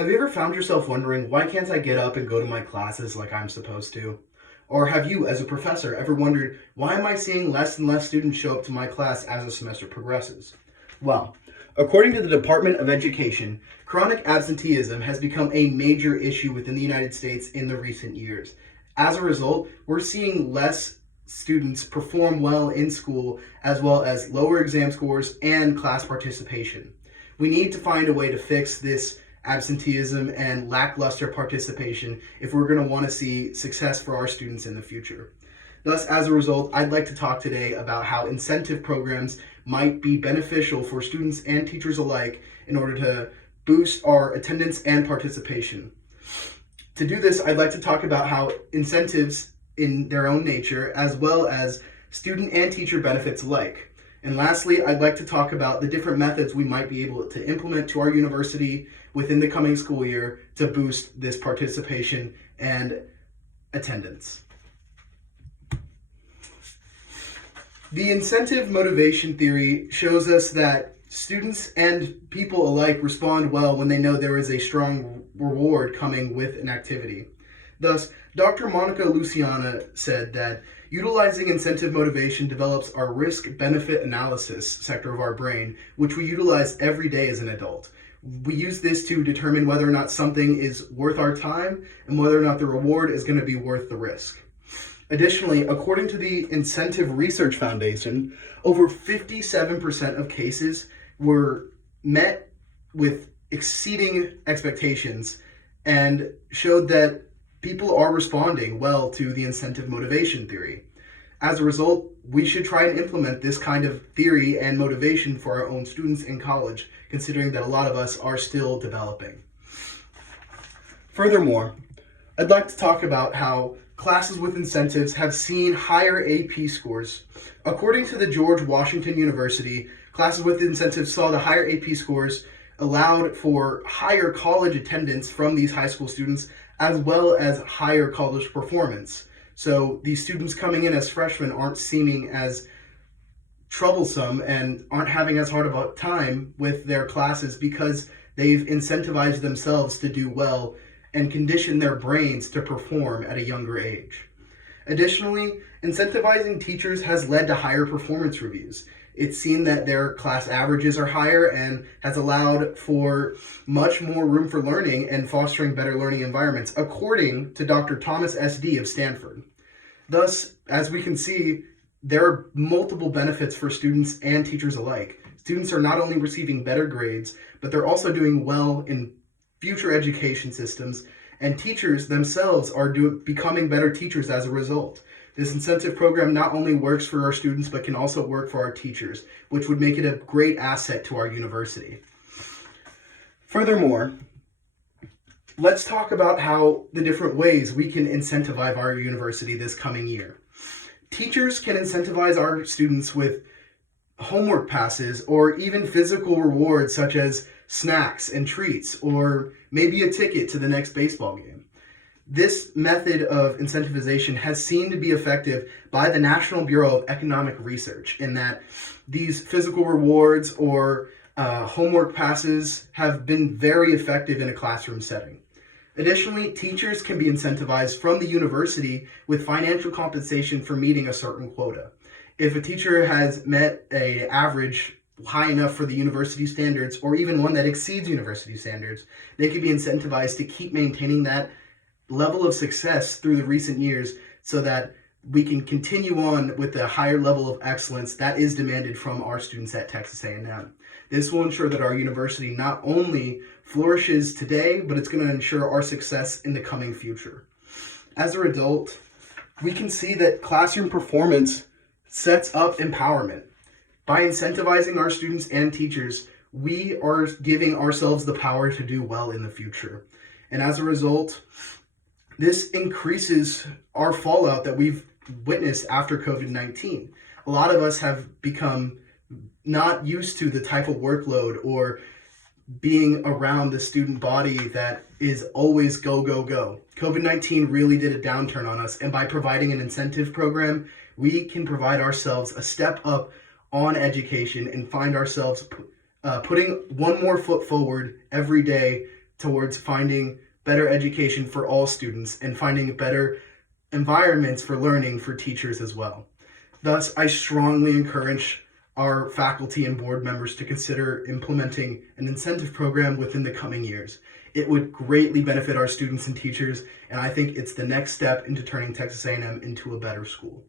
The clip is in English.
Have you ever found yourself wondering, why can't I get up and go to my classes like I'm supposed to? Or have you, as a professor, ever wondered, why am I seeing less and less students show up to my class as the semester progresses? Well, according to the Department of Education, chronic absenteeism has become a major issue within the United States in the recent years. As a result, we're seeing less students perform well in school, as well as lower exam scores and class participation. We need to find a way to fix this absenteeism and lackluster participation if we're going to want to see success for our students in the future. Thus, as a result, I'd like to talk today about how incentive programs might be beneficial for students and teachers alike in order to boost our attendance and participation. To do this, I'd like to talk about how incentives in their own nature, as well as student and teacher benefits alike. And lastly, I'd like to talk about the different methods we might be able to implement to our university within the coming school year to boost this participation and attendance. The incentive motivation theory shows us that students and people alike respond well when they know there is a strong reward coming with an activity. Thus, Dr. Monica Luciana said that utilizing incentive motivation develops our risk-benefit analysis sector of our brain, which we utilize every day as an adult. We use this to determine whether or not something is worth our time and whether or not the reward is going to be worth the risk. Additionally, according to the Incentive Research Foundation, over 57% of cases were met with exceeding expectations and showed that people are responding well to the incentive motivation theory. As a result, we should try and implement this kind of theory and motivation for our own students in college, considering that a lot of us are still developing. Furthermore, I'd like to talk about how classes with incentives have seen higher AP scores. According to the George Washington University, classes with incentives saw the higher AP scores allowed for higher college attendance from these high school students, as well as higher college performance. So these students coming in as freshmen aren't seeming as troublesome and aren't having as hard of a time with their classes because they've incentivized themselves to do well and conditioned their brains to perform at a younger age. Additionally, incentivizing teachers has led to higher performance reviews. It's seen that their class averages are higher and has allowed for much more room for learning and fostering better learning environments, according to Dr. Thomas S.D. of Stanford. Thus, as we can see, there are multiple benefits for students and teachers alike. Students are not only receiving better grades, but they're also doing well in future education systems, and teachers themselves are becoming better teachers as a result. This incentive program not only works for our students, but can also work for our teachers, which would make it a great asset to our university. Furthermore, let's talk about how the different ways we can incentivize our university this coming year. Teachers can incentivize our students with homework passes or even physical rewards such as snacks and treats, or maybe a ticket to the next baseball game. This method of incentivization has seen to be effective by the National Bureau of Economic Research in that these physical rewards or homework passes have been very effective in a classroom setting. Additionally, teachers can be incentivized from the university with financial compensation for meeting a certain quota. If a teacher has met an average high enough for the university standards, or even one that exceeds university standards, they can be incentivized to keep maintaining that level of success through the recent years so that we can continue on with the higher level of excellence that is demanded from our students at Texas A&M. This will ensure that our university not only flourishes today, but it's going to ensure our success in the coming future. As a result, we can see that classroom performance sets up empowerment. By incentivizing our students and teachers, we are giving ourselves the power to do well in the future. And as a result, this increases our fallout that we've witnessed after COVID-19. A lot of us have become not used to the type of workload or being around the student body that is always go, go, go. COVID-19 really did a downturn on us, and by providing an incentive program, we can provide ourselves a step up on education and find ourselves putting one more foot forward every day towards finding better education for all students and finding better environments for learning for teachers as well. Thus, I strongly encourage our faculty and board members to consider implementing an incentive program within the coming years. It would greatly benefit our students and teachers, and I think it's the next step into turning Texas A&M into a better school.